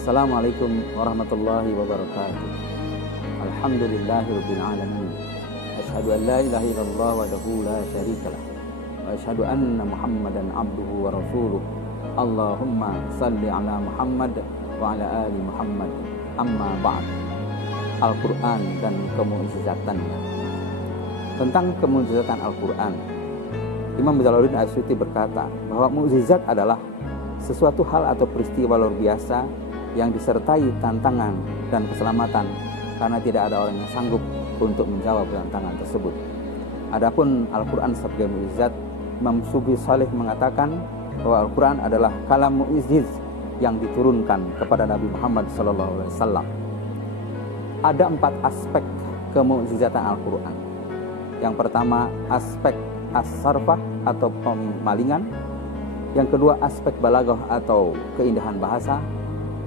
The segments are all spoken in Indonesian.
Assalamualaikum warahmatullahi wabarakatuh. Alhamdulillahirabbil alamin. Asyhadu an la ilaha illallah wahdahu la syarikalah wa asyhadu anna Muhammadan abduhu wa rasuluh. Allahumma salli ala Muhammad wa ala ali Muhammad. Amma ba'd. Al-Qur'an dan kemu'jizatannya. Tentang kemu'jizatan Al-Qur'an, Imam Jalaluddin Asyuti berkata bahwa mukjizat adalah sesuatu hal atau peristiwa luar biasa yang disertai tantangan dan keselamatan karena tidak ada orang yang sanggup untuk menjawab tantangan tersebut. Adapun Al-Quran sebagai mukjizat, Imam Sufi Saleh mengatakan bahwa Al-Quran adalah kalam mukjiz yang diturunkan kepada Nabi Muhammad SAW. Ada 4 aspek kemukjizatan Al-Quran. Yang pertama, aspek as-sarfah atau pemalingan. Yang kedua, aspek balaghah atau keindahan bahasa.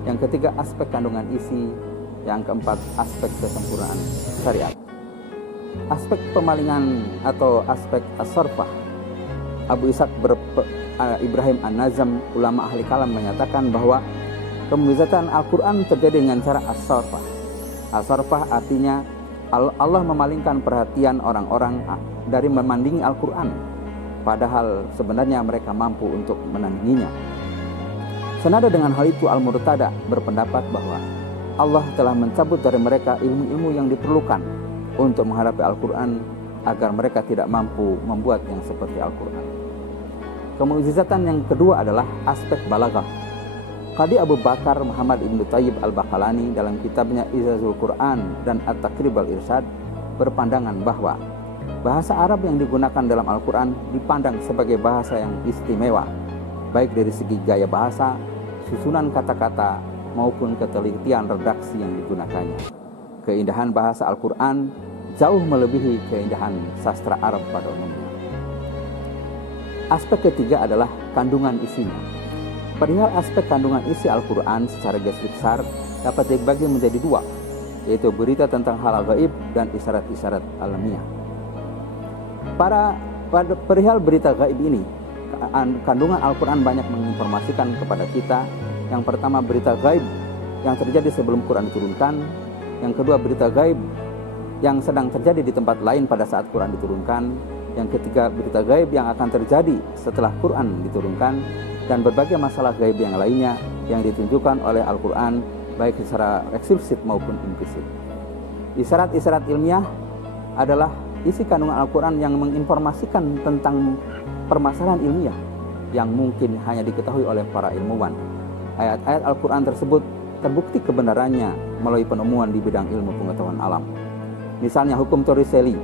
Yang ketiga, aspek kandungan isi. Yang keempat, aspek kesempurnaan syariat. Aspek pemalingan atau aspek as-sarfah, Abu Ishaq Ibrahim An-Nazam, ulama ahli kalam, menyatakan bahwa kemukjizatan Al-Quran terjadi dengan cara as-sarfah. As-sarfah artinya Allah memalingkan perhatian orang-orang dari memandingi Al-Quran, padahal sebenarnya mereka mampu untuk menandinginya. Senada dengan hal itu, Al-Murtada berpendapat bahwa Allah telah mencabut dari mereka ilmu-ilmu yang diperlukan untuk menghadapi Al-Quran agar mereka tidak mampu membuat yang seperti Al-Quran. Kemukjizatan yang kedua adalah aspek balaghah. Qadi Abu Bakar Muhammad Ibnu Thayyib Al-Baqalani dalam kitabnya Izazul Quran dan At-Taqrib Al-Irsyad berpandangan bahwa bahasa Arab yang digunakan dalam Al-Quran dipandang sebagai bahasa yang istimewa, baik dari segi gaya bahasa, susunan kata-kata, maupun ketelitian redaksi yang digunakannya. Keindahan bahasa Al-Quran jauh melebihi keindahan sastra Arab pada umumnya. Aspek ketiga adalah kandungan isinya. Perihal aspek kandungan isi Al-Quran secara garis besar dapat dibagi menjadi 2, yaitu berita tentang hal gaib dan isyarat-isyarat alamiah. Pada perihal berita gaib ini, kandungan Al-Quran banyak menginformasikan kepada kita. Yang pertama, berita gaib yang terjadi sebelum Quran diturunkan. Yang kedua, berita gaib yang sedang terjadi di tempat lain pada saat Quran diturunkan. Yang ketiga, berita gaib yang akan terjadi setelah Quran diturunkan. Dan berbagai masalah gaib yang lainnya yang ditunjukkan oleh Al-Quran, baik secara eksplisit maupun implisit. Isyarat-isyarat ilmiah adalah isi kandungan Al-Quran yang menginformasikan tentang permasalahan ilmiah yang mungkin hanya diketahui oleh para ilmuwan. Ayat-ayat Al-Quran tersebut terbukti kebenarannya melalui penemuan di bidang ilmu pengetahuan alam. Misalnya hukum Torricelli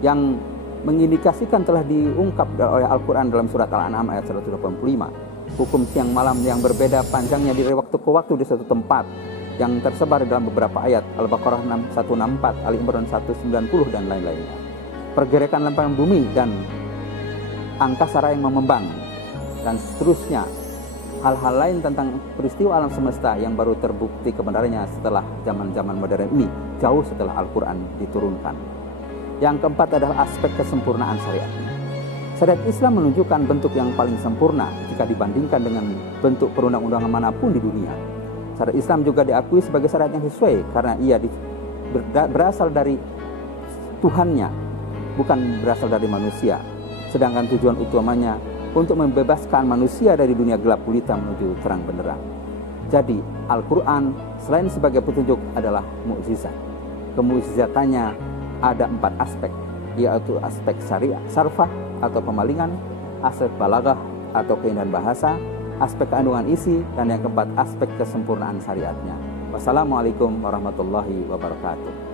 yang mengindikasikan telah diungkap oleh Al-Quran dalam surat Al-An'am ayat 185. Hukum siang malam yang berbeda panjangnya dari waktu ke waktu di satu tempat yang tersebar dalam beberapa ayat Al-Baqarah 164, Ali Imran 190 dan lain-lainnya. Pergerakan lempeng bumi dan angkasa yang membang dan seterusnya. Hal-hal lain tentang peristiwa alam semesta yang baru terbukti kebenarannya setelah zaman-zaman modern ini, jauh setelah Al-Quran diturunkan. Yang keempat adalah aspek kesempurnaan syariatnya. Syariat Islam menunjukkan bentuk yang paling sempurna jika dibandingkan dengan bentuk perundang-undangan manapun di dunia. Syariat Islam juga diakui sebagai syariat yang sesuai karena ia berasal dari Tuhannya, bukan berasal dari manusia. Sedangkan tujuan utamanya untuk membebaskan manusia dari dunia gelap gulita menuju terang benderang. Jadi, Al-Quran selain sebagai petunjuk adalah mukjizat. Kemukjizatannya ada 4 aspek, yaitu aspek syariah, sarfah atau pemalingan, aspek balaghah atau keindahan bahasa, aspek kandungan isi, dan yang keempat, aspek kesempurnaan syariatnya. Wassalamualaikum warahmatullahi wabarakatuh.